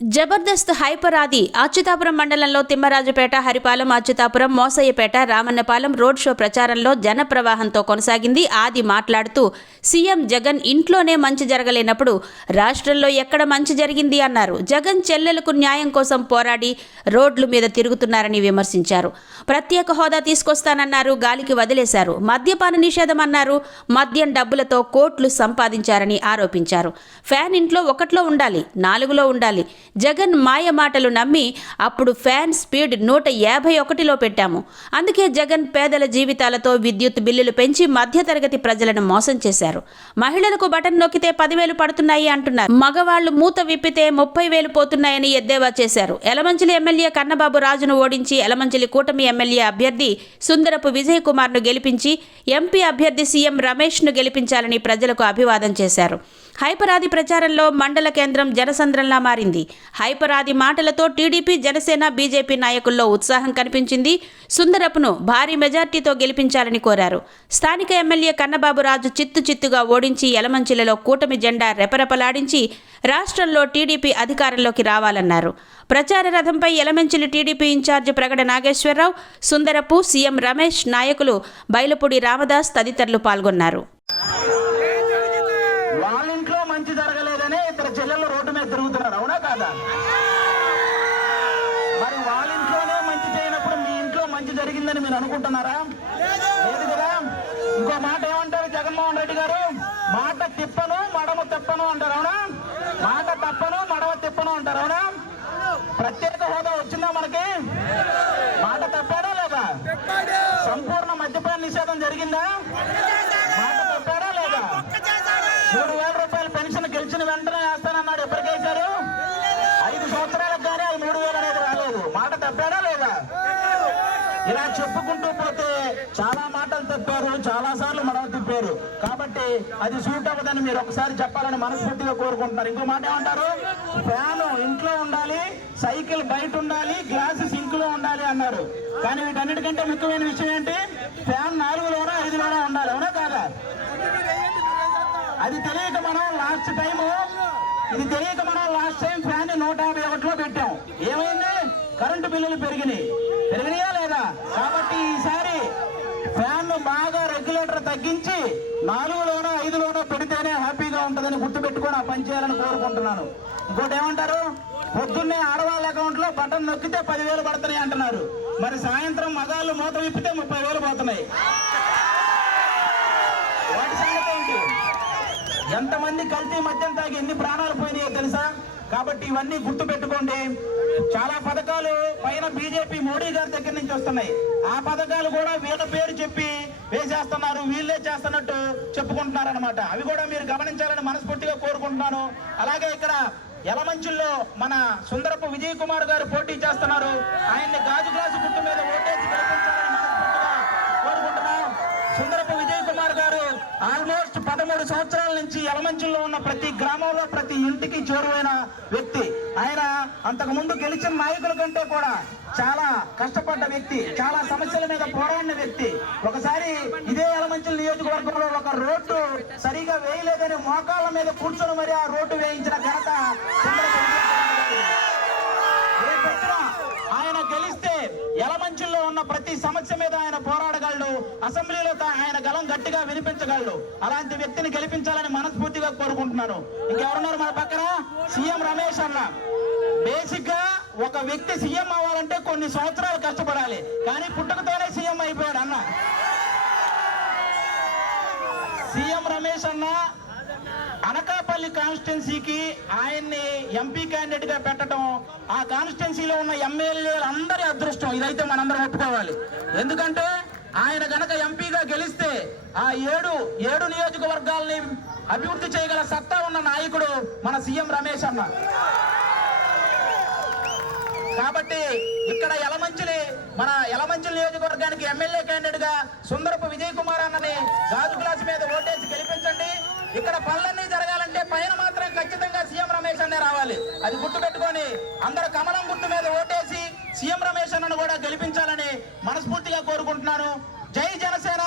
Jabardasth hyper ఆది అచ్యుతాపురం మండలంలో Timmarajupeta, Haripalem, Atchutapuram, మోసయ్యపేట, Ramannapalem road show ప్రచారంలో జన ప్రవాహంతో కొనసాగింది. ఆది మాట్లాడుతూ సీఎం జగన్ ఇంట్లోనే మంచి జరగలేనప్పుడు రాష్ట్రంలో ఎక్కడ మంచి జరిగింది అన్నారు. జగన్ చెల్లెలకు న్యాయం కోసం పోరాడి రోడ్ల మీద తిరుగుతున్నారని విమర్శించారు. ప్రత్యేక హోదా తీసుకొస్తానన్నారు, గాలికి వదిలేశారు. మద్యపాన నిషేధం అన్నారు, మద్యం డబ్బులతో కోట్లు సంపాదించారని ఆరోపించారు. ఫ్యాన్ ఇంట్లో ఒకట్లో ఉండాలి, 4లో ఉండాలి. జగన్ మాయ మాటలు నమ్మి అప్పుడు ఫ్యాన్ స్పీడ్ 151లో పెట్టాము. అందుకే జగన్ పేదల జీవితాలతో విద్యుత్ బిల్లులు పెంచి మధ్యతరగతి ప్రజలను మోసం చేశారు. మహిళలకు బటన్ నొక్కితే 10,000 పడుతున్నాయి అంటున్నారు. మగవాళ్లు మూత విప్పితే 30,000 పోతున్నాయని ఎద్దేవా చేశారు. ఎలమంచిలి ఎమ్మెల్యే కన్నబాబు రాజును ఓడించి ఎలమంచిలి కూటమి ఎమ్మెల్యే అభ్యర్థి సుందరపు విజయ్ కుమార్ను గెలిపించి ఎంపీ అభ్యర్థి సీఎం రమేష్ను గెలిపించాలని ప్రజలకు అభివాదం చేశారు. హైపరాది ప్రచారంలో మండల కేంద్రం జనసంద్రంలా మారింది. హైపరాది మాటలతో టీడీపీ, జనసేన, బీజేపీ నాయకుల్లో ఉత్సాహం కనిపించింది. సుందరపును భారీ మెజార్టీతో గెలిపించాలని కోరారు. స్థానిక ఎమ్మెల్యే కన్నబాబు రాజు చిత్తుగా ఓడించి ఎలమంచిలలో కూటమి జెండా రెపరెపలాడించి రాష్ట్రంలో టీడీపీ అధికారంలోకి రావాలన్నారు. ప్రచార రథంపై ఎలమంచిలి టీడీపీ ఇన్ఛార్జి ప్రగడ నాగేశ్వరరావు, సుందరపు, సీఎం రమేష్, నాయకులు బైలపూడి రామదాస్ తదితరులు పాల్గొన్నారు. మంచి జరగలేదని ఇద్దరు చెల్లెళ్ళు రోడ్డు మీద తిరుగుతున్నారు, అవునా కాదా? మరి వాళ్ళ ఇంట్లోనే మంచి చేయనప్పుడు మీ ఇంట్లో మంచి జరిగిందని మీరు అనుకుంటున్నారా? లేదు కదా. ఇంకో మాట ఏమంటారు జగన్మోహన్ రెడ్డి గారు? మాట తిప్పను మడమ తిప్పను అంటారు, అవునా? మాట తప్పను మడమ తిప్పను అంటారు, అవునా? ప్రత్యేక హోదా వచ్చిందా మనకి? మాట తప్పాడా లేదా? సంపూర్ణ మద్యపాన నిషేధం జరిగిందా? మాట తప్పాడా లేదా? 3,000 రూపాయల పెన్షన్ గెలిచిన వెంటనే వేస్తానన్నాడు, ఎప్పటికేశారు? 5 సంవత్సరాలకు కానీ అది 3,000 అనేది రాలేదు. మాట తప్పాడా లేదా? ఇలా చెప్పుకుంటూ పోతే చాలా మాటలు తప్పారు, చాలా సార్లు మడవ తిప్పారు. కాబట్టి అది సూట్ అవ్వదని మీరు ఒకసారి చెప్పాలని మనస్ఫూర్తిగా కోరుకుంటున్నారు. ఇంకో మాట ఏమంటారు? ఫ్యాన్ ఇంట్లో ఉండాలి, సైకిల్ బయట ఉండాలి, గ్లాస్ సింక్ లో ఉండాలి అన్నారు. కానీ వీటన్నిటికంటే ముఖ్యమైన విషయం ఏంటి? ఫ్యాన్ 4లోనో 5లోనో ఉండాలి, అవునా కాదా? అది తెలియక మనం లాస్ట్ టైం ఫ్యాన్ 151లో పెట్టాం. ఏమైంది? కరెంటు బిల్లులు పెరిగినాయా లేదా? కాబట్టి ఈసారి ఫ్యాన్ బాగా రెగ్యులేటర్ తగ్గించి 4లోనో 5లోనో పెడితేనే హ్యాపీగా ఉంటుందని గుర్తుపెట్టుకొని ఆ పని చేయాలని కోరుకుంటున్నాను. ఇంకోటి ఏమంటారు? పొద్దున్నే ఆడవాళ్ళ అకౌంట్ లో బటన్ నొక్కితే 10,000 పడుతున్నాయి అంటున్నారు. మరి సాయంత్రం మగాళ్ళు మూత విప్పితే 30,000 పోతున్నాయి. వాటి సంగతి ఏంటి? ఎంతమంది కల్తీ మద్యం తాగి ఎన్ని ప్రాణాలు పోయినాయో తెలుసా? కాబట్టి ఇవన్నీ గుర్తు పెట్టుకోండి. చాలా పథకాలు పైన బీజేపీ మోడీ గారి దగ్గర నుంచి వస్తున్నాయి. ఆ పథకాలు కూడా వీళ్ళ పేరు చెప్పి వేసేస్తున్నారు, వీళ్ళే చేస్తున్నట్టు చెప్పుకుంటున్నారు అనమాట. అవి కూడా మీరు గమనించాలని మనస్ఫూర్తిగా కోరుకుంటున్నాను. అలాగే ఇక్కడ యలమంచిల్లో మన సుందరపు విజయ్ కుమార్ గారు పోటీ చేస్తున్నారు. ఆయన్ని గాజు గ్లాసు గుర్తు మీద ఓటేసి గెలిపించాలని మనస్ఫూర్తిగా కోరుకుంటున్నాం. సుందరపు విజయ్ కుమార్ గారు ఆల్మోస్ట్ 13 సంవత్సరాల నుంచి యలమంచిల్లో ఉన్న ప్రతి గ్రామంలో ప్రతి ఇంటికి చేరువైన వ్యక్తి. ఆయన అంతకు ముందు గెలిచిన నాయకుల కంటే కూడా చాలా కష్టపడ్డ వ్యక్తి, చాలా సమస్యల మీద పోరాడిన వ్యక్తి. ఒకసారి ఇదే యలమంచిలి నియోజకవర్గంలో ఒక రోడ్డు సరిగా వేయలేదని మోకాళ్ళ మీద కూర్చొని మరి ఆ రోడ్డు వేయించిన ఘనత ఆయన గెలిస్తే యలమంచిల్లో ఉన్న ప్రతి సమస్య మీద ఆయన పోరాడగలడు. అసెంబ్లీలో ఆయన గలం గట్టిగా వినిపించగలడు. అలాంటి వ్యక్తిని గెలిపించాలని మనస్ఫూర్తిగా కోరుకుంటున్నాను. ఇంకెవరున్నారు మన పక్కన? సీఎం రమేష్ అన్న. బేసిక్ గా ఒక వ్యక్తి సీఎం అవ్వాలంటే కొన్ని సంవత్సరాలు కష్టపడాలి, కానీ పుట్టుకతోనే సీఎం అయిపోయాడు అన్న. సీఎం రమేష్ అన్న అనకాపల్లి కాన్స్టిట్యున్సీకి ఆయన్ని ఎంపీ క్యాండిడేట్ గా పెట్టడం ఆ కాన్స్టిట్యున్సీలో ఉన్న ఎమ్మెల్యేలు అందరి అదృష్టం. ఇదైతే మనందరం ఒప్పుకోవాలి. ఎందుకంటే ఆయన గనక ఎంపీగా గెలిస్తే ఆ ఏడు నియోజకవర్గాల్ని అభివృద్ధి చేయగల సత్తా ఉన్న నాయకుడు మన సీఎం రమేష్ అన్న. కాబట్టి ఇక్కడ మన యలమంచిలి నియోజకవర్గానికి ఎమ్మెల్యే క్యాండిడేట్ గా సుందరపు విజయ్ కుమార్ అన్నని గాజు గ్లాస్ మీద ఓటేసి గెలిపించండి. ఇక్కడ పనులన్నీ జరగాలంటే పైన మాత్రం ఖచ్చితంగా సీఎం రమేష్ అన్నే రావాలి. అది గుర్తు పెట్టుకొని అందరూ కమలం గుర్తు మీద ఓటేసి సీఎం రమేష్ అన్నను కూడా గెలిపించాలని మనస్ఫూర్తిగా కోరుకుంటున్నాను. జై జనసేన.